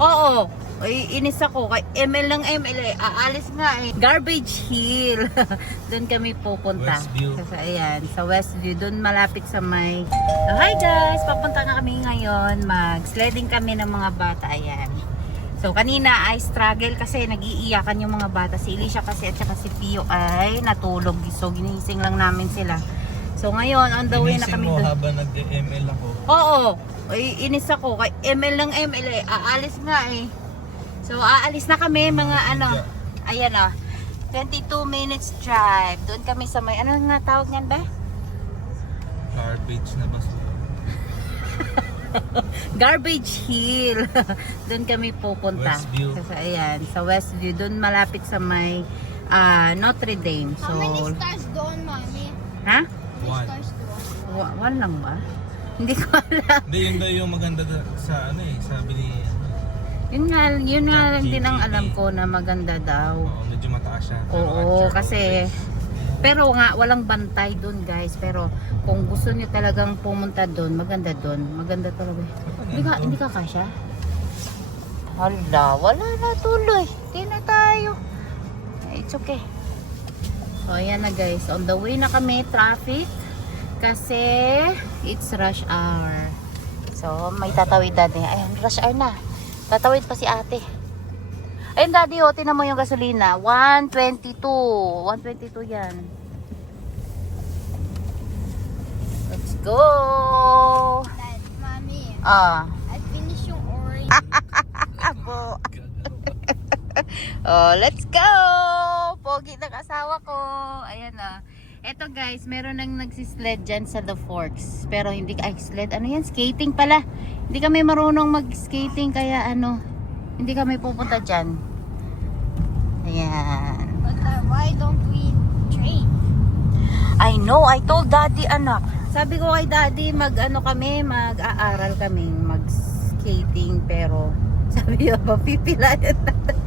Oo. Ay, inis ako. Kay ML ng ML eh. Aalis nga eh. Garbage Hill. Doon kami pupunta. Westview. Ayan, sa Westview. Doon malapit sa may... So, hi guys! Papunta nga kami ngayon. Mag-sledding kami ng mga bata. Ayan. So, kanina ay struggle kasi nag-iiyakan yung mga bata. Si Alicia kasi at saka si Pio ay natulog. So, ginising lang namin sila. So, ngayon, on the way na kami mo doon. habang nag-ML ako. Oo. Ay, inis ako. Kay ML ng ML eh. Aalis nga eh. So, aalis na kami mga ano. Ayan o. 22 minutes drive. Doon kami sa may, ano nga tawag niyan ba? Garbage na basura. Garbage Hill. Doon kami pupunta. Westview. So, ayan, sa Westview. Doon malapit sa may Notre Dame. So, How many stars doon, Mami? ha? How many One. stars doon? One lang ba? Hindi ko alam. Hindi, yun daw yung maganda sa ano eh. Sabi ni... Yun nga lang din ang ChatGPT. alam ko na maganda daw. Oo, medyo mataas siya. Pero Oo, at kasi pero nga walang bantay doon guys. Pero kung gusto niyo talagang pumunta doon, maganda doon. Maganda talaga. Hindi ka kasya? Hala, wala na tuloy. Hindi na tayo. It's okay. So ayan na guys, on the way na kami, traffic. Kasi it's rush hour. So may tatawid daddy. Ayan, rush hour na. Tatawid pa si ate. Ayun daddy, oh, tinan mo yung gasolina. 122. 122 yan. Let's go! Dad, Mami, Ah. I finished yung orange. Abo. Oh, let's go! Pogi ng asawa ko. Ayan na. Eto guys, meron nang nagsisled dyan sa The Forks. Pero hindi ka, sled, ano yan? Skating pala. Hindi kami marunong mag-skating kaya ano, hindi kami pupunta dyan. Ayan. But why don't we train? I know, I told daddy anak. Sabi ko kay daddy, mag-ano kami, mag-aaral kami, mag-skating. Pero sabi niya, mapipilayan natin.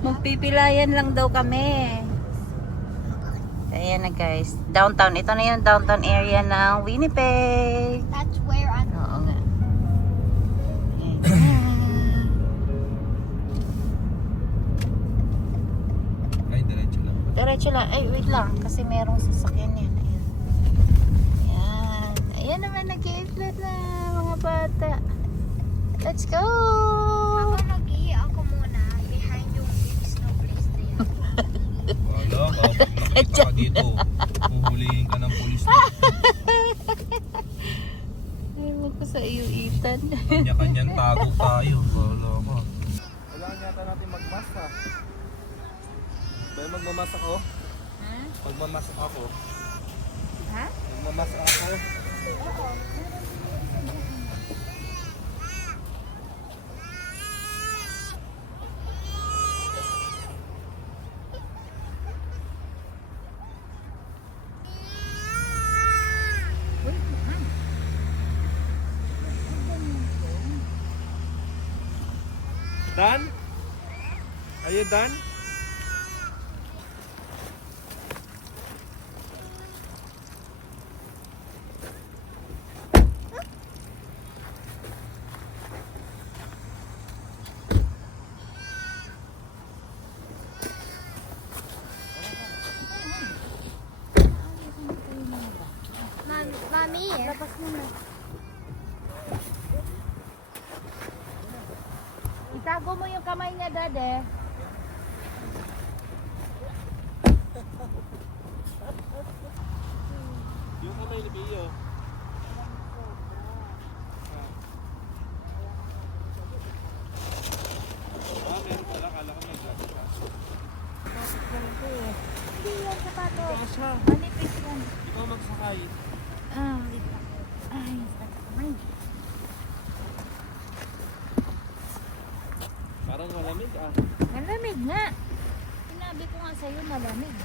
Magpipilayan lang daw kami. Ayan na guys, downtown. Ito na yung downtown area ng Winnipeg. That's where I'm... Oo nga. Ay, diretso lang. Diretso lang. Ay, wait lang. Kasi merong sasakyan yan. Ayan. Ayan. Ayan naman, nag-i-flat na mga bata. Let's go! Habang nag-ihi ako muna behind yung big snow place na yan. Wala ka. Nakita ka dito. Puhulihin ka ng pulis. Ewan ko sa iyo, Ethan. Kanya-kanyang tago tayo. Wala ka. Kailangan yata natin magmask ha. Ba magmamask ako? Ha? Magmamask ako. Ha? Magmamask ako. Dan? Are you done? Mami, labas mo na. Itago mo yung kamay niya, Dade. Yung kamay ni Pio. Meron pala. Kala ko nagsabi ka. Hindi yan, sapato. Kasha. Manipis yan. Ikaw magsakay. Wait lang. Ay, sakit sa kamay. Parang malamig ah. Malamig nga. Sinabi ko nga sa'yo, malamig.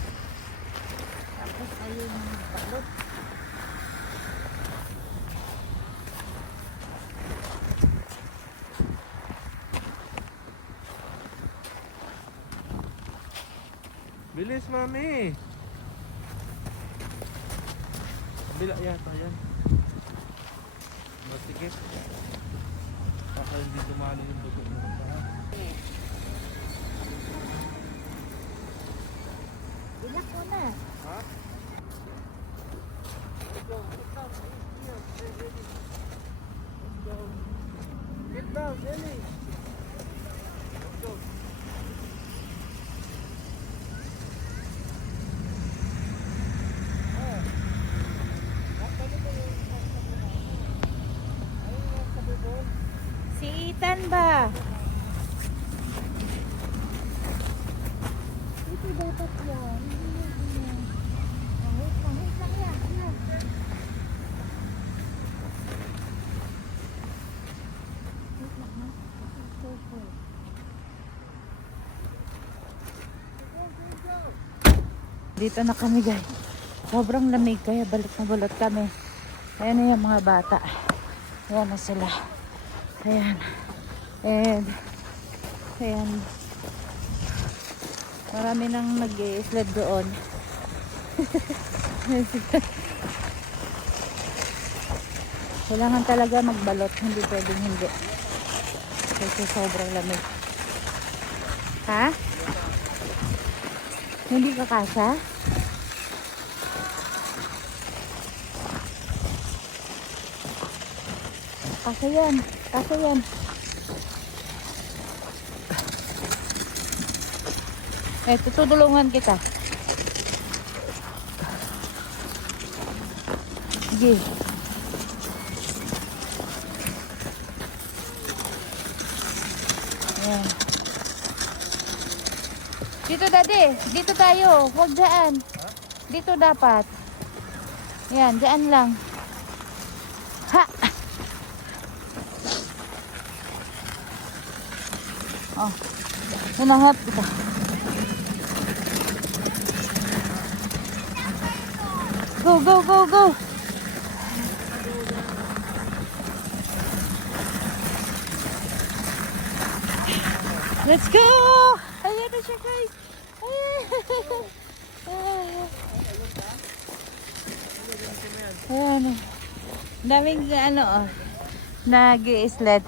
Tapos ayun yung balot. Bilis, mami. Bila yata yan. Masikip. Okay. hindi dumalo yung dugo mo. Bilak mo na. Ha? Get down, Ellie. Let's go. Si Ethan ba? Ito dapat yan. Wait lang yan. Dito na kami guys. Sobrang lamig kaya balot na balot kami. Ayan na yung mga bata. Ayan na sila. Ayan. And ayan. Marami nang nag-i-sled doon. Kailangan talaga magbalot. Hindi pwedeng hindi. Kasi sobrang lamig. Ha? Hindi ka kasha? Kasha yan. Kasha yan. Tutulungan kita. Sige. Ayan. Dito daddy. Dito tayo. Huwag dyan. Dito dapat. Ayan. Dyan lang. Ha! Oh. Nanahap kita. Go, go, go, go. Let's go. Ayan na siya guys. Ayan. Daming nag-i-sled.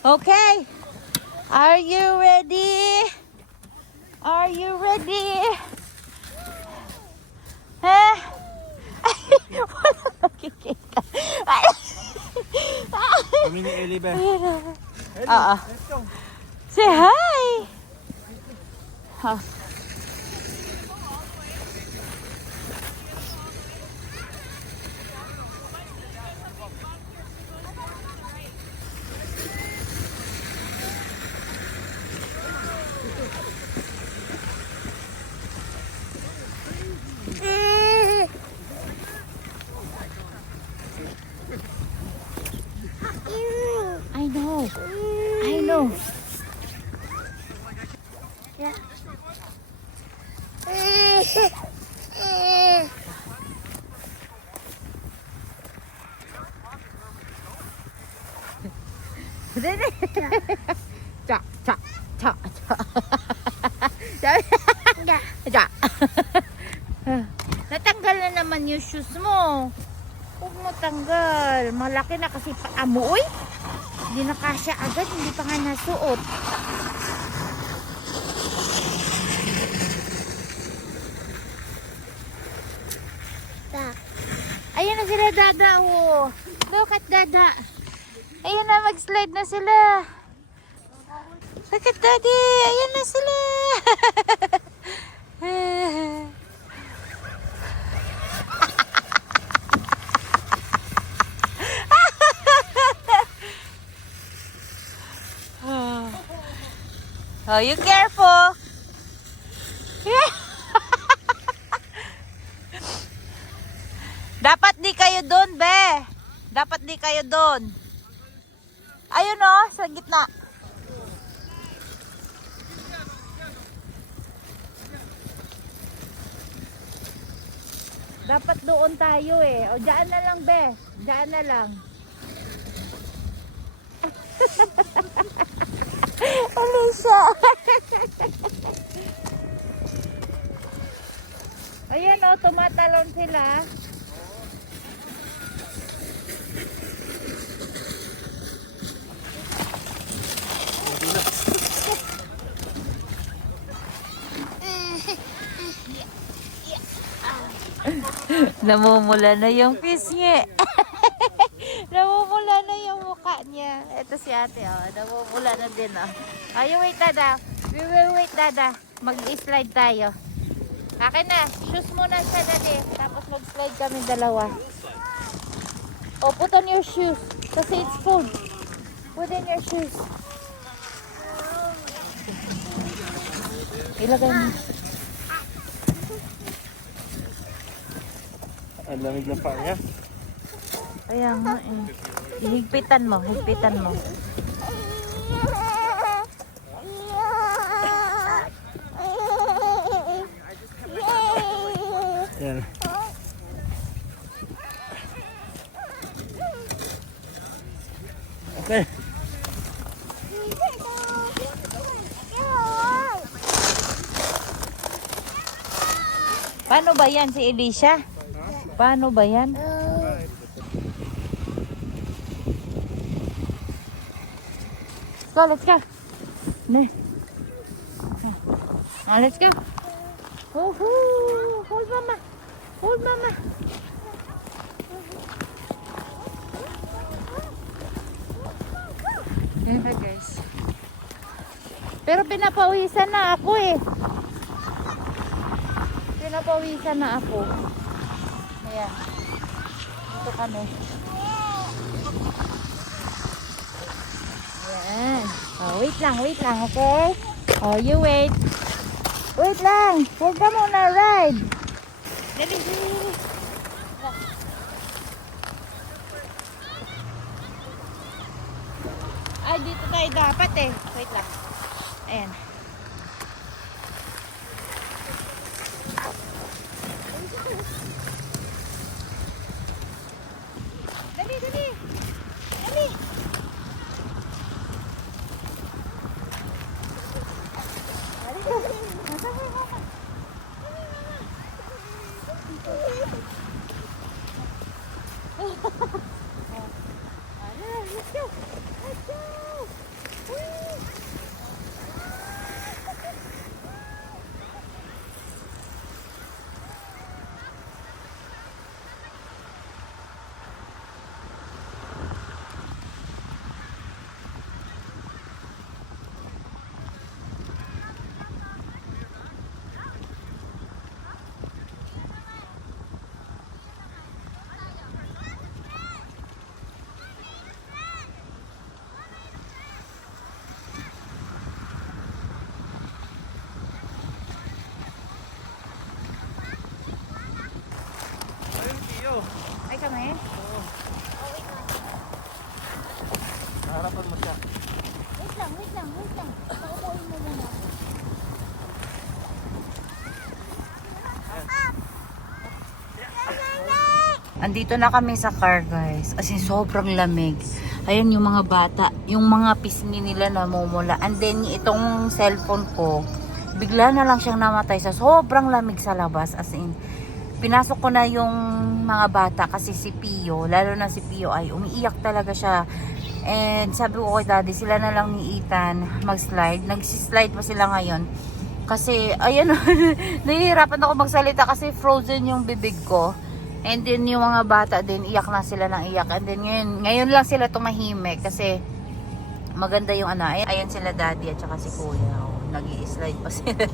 Okay. Are you ready? Are you ready? Huh? Walang nakikita. Kami ni Ellie ba? Oo. Say hi! Oh. I know. I know. Yeah. Cha cha cha cha. Cha. Natanggal na naman yung shoes mo. Huwag mo tanggal. Malaki na kasi paa mo, uy. Hindi na kasya agad, hindi pa nga nasuot. Ayan na sila Dada, oh. Look at Dada. Ayan na, mag-slide na sila. Look at Daddy. Ayan na sila. Oh, you careful. Dapat di kayo doon, be. Dapat di kayo doon. Ayun oh, sa gitna. Dapat doon tayo eh. O, dyan na lang, be. Dyan na lang. Alicia. Ayan o, tumatalon sila. Namumula na yung pisngi. Namumula na yung mukha niya. Ito si ate, oh. Namumula na din, oh. Ay, wait, dada. We will wait, dada. Mag-slide tayo. Akin na. Shoes muna siya, daddy. Tapos mag-slide kami dalawa. Oh, put on your shoes. Kasi it's cold. Put in your shoes. Ilagay mo. Ang lamig ng paa niya. Kaya nga eh. Higpitan mo, higpitan mo. Yan. Okay. Paano ba yan si Elisha? Paano ba yan? Let's go. Ne. Let's go. Woohoo! Hold mama. Hold mama. Yan na guys. Pero pinapawisan na ako eh. Pinapawisan na ako. Ayan. Dito kami. Ayan. Oh, wait lang, okay? Oh, you wait. Wait lang. Huwag ka muna ride. Dali. Ay, dito tayo dapat eh. Wait lang. Ayan. Dali. Dali. Let's go. Ay kami? Harapan mo siya. Wait lang. Paupuin mo muna. Andito na kami sa car guys. As in sobrang lamig. Ayan yung mga bata. Yung mga pisngi nila namumula. And then itong cellphone ko, bigla na lang siyang namatay sa sobrang lamig sa labas. As in, pinasok ko na yung mga bata kasi si Pio, lalo na si Pio ay umiiyak talaga siya. And sabi ko kay daddy, sila na lang ni Ethan mag-slide. Nagsislide pa sila ngayon. Kasi, ayan, nahihirapan ako magsalita kasi frozen yung bibig ko. And then yung mga bata din, iyak na sila ng iyak. And then ngayon lang sila tumahimik kasi maganda yung ano. Ayan sila daddy at saka si kuya. Nag-i-slide pa sila.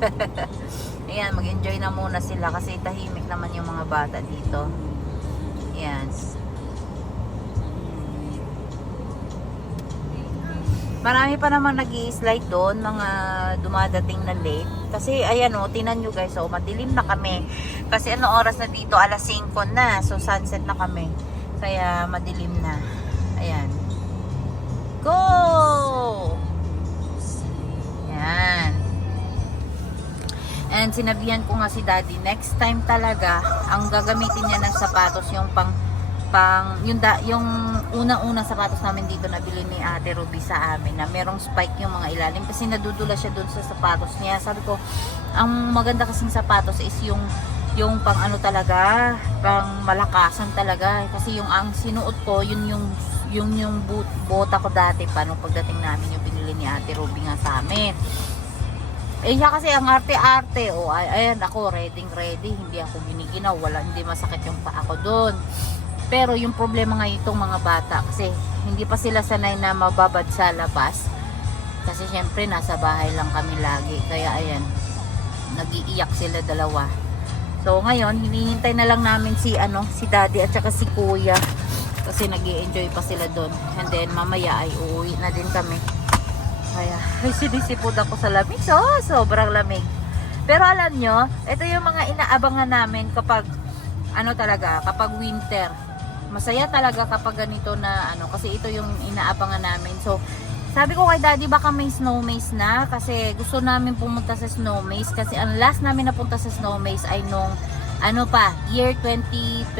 Ayan, mag-enjoy na muna sila kasi tahimik naman yung mga bata dito. Ayan. Marami pa naman nag-i-slide doon, mga dumadating na late. Kasi ayan o, tinan nyo guys, oh, madilim na kami. Kasi ano oras na dito, alas 5 na. So sunset na kami. Kaya madilim na. Ayan. Go! Ayan. And sinabihan ko nga si daddy, next time talaga, ang gagamitin niya ng sapatos yung yung unang-una sapatos namin dito na bili ni Ate Ruby sa amin na merong spike yung mga ilalim kasi nadudula siya dun sa sapatos niya. Sabi ko, ang maganda kasing sapatos is yung pang ano talaga, pang malakasan talaga kasi yung ang sinuot ko, yung bota ko dati pa nung pagdating namin yung binili ni Ate Ruby nga sa amin. Eh siya kasi ang arte-arte. O ayan ako, ready. Hindi ako giniginaw. Hindi masakit yung paa ko doon. Pero yung problema nga itong mga bata kasi hindi pa sila sanay na mababad sa labas. Kasi syempre nasa bahay lang kami lagi. Kaya ayan, nag-iiyak sila dalawa. So ngayon, hinihintay na lang namin si daddy at saka si kuya. Kasi nag-i-enjoy pa sila doon. And then mamaya ay uuwi na din kami. Kaya, ay sinisipod ako sa lamig. Sobrang lamig. Pero alam nyo, ito yung mga inaabangan namin kapag, kapag winter. Masaya talaga kapag ganito na, kasi ito yung inaabangan namin. So, sabi ko kay daddy, baka may snow maze na. Kasi gusto namin pumunta sa snow maze. Kasi ang last namin napunta sa snow maze ay nung, year 2023.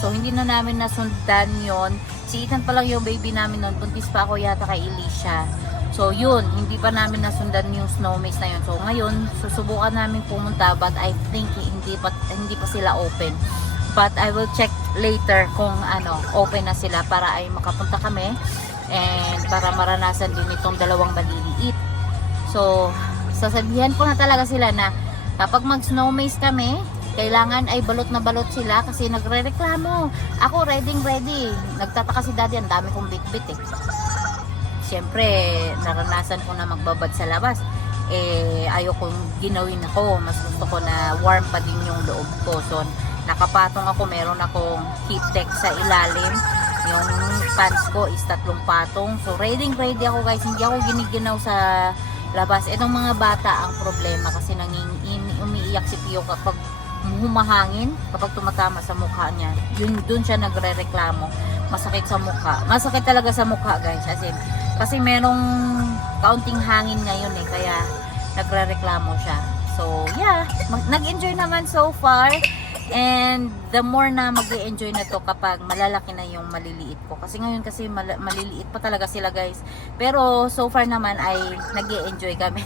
So, hindi na namin nasundan yon. Si Ethan pa lang yung baby namin noon. Buntis pa ako yata kay Alicia. So yun, hindi pa namin nasundan yung snow maze na yun. So ngayon, susubukan namin pumunta but I think hindi pa sila open. But I will check later kung open na sila para ay makapunta kami and para maranasan din itong dalawang maliliit. So sasabihan ko na talaga sila na kapag mag snow maze kami, kailangan ay balot na balot sila kasi nagrereklamo. Ako ready. Nagtataka si daddy, ang dami kong bit-bit eh. Siyempre, naranasan ko na magbabad sa labas. Ayokong ginawin ako. Mas gusto ko na warm pa din yung loob ko. So, nakapatong ako. Meron akong heat tech sa ilalim. Yung pants ko is 3 patong. So, ready ako guys. Hindi ako giniginaw sa labas. Itong mga bata ang problema kasi umiiyak si Pio kapag humahangin, kapag tumatama sa mukha niya. Dun siya nagrereklamo. Masakit sa mukha. Masakit talaga sa mukha guys. Kasi merong kaunting hangin ngayon kaya nagrereklamo siya. So yeah, nag-enjoy naman so far. And the more na mag-enjoy na to kapag malalaki na yung maliliit ko. Kasi ngayon maliliit pa talaga sila guys. Pero so far naman ay nag-enjoy kami.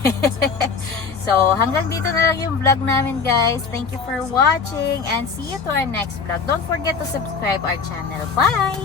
So hanggang dito na lang yung vlog namin guys. Thank you for watching and see you to our next vlog. Don't forget to subscribe our channel. Bye!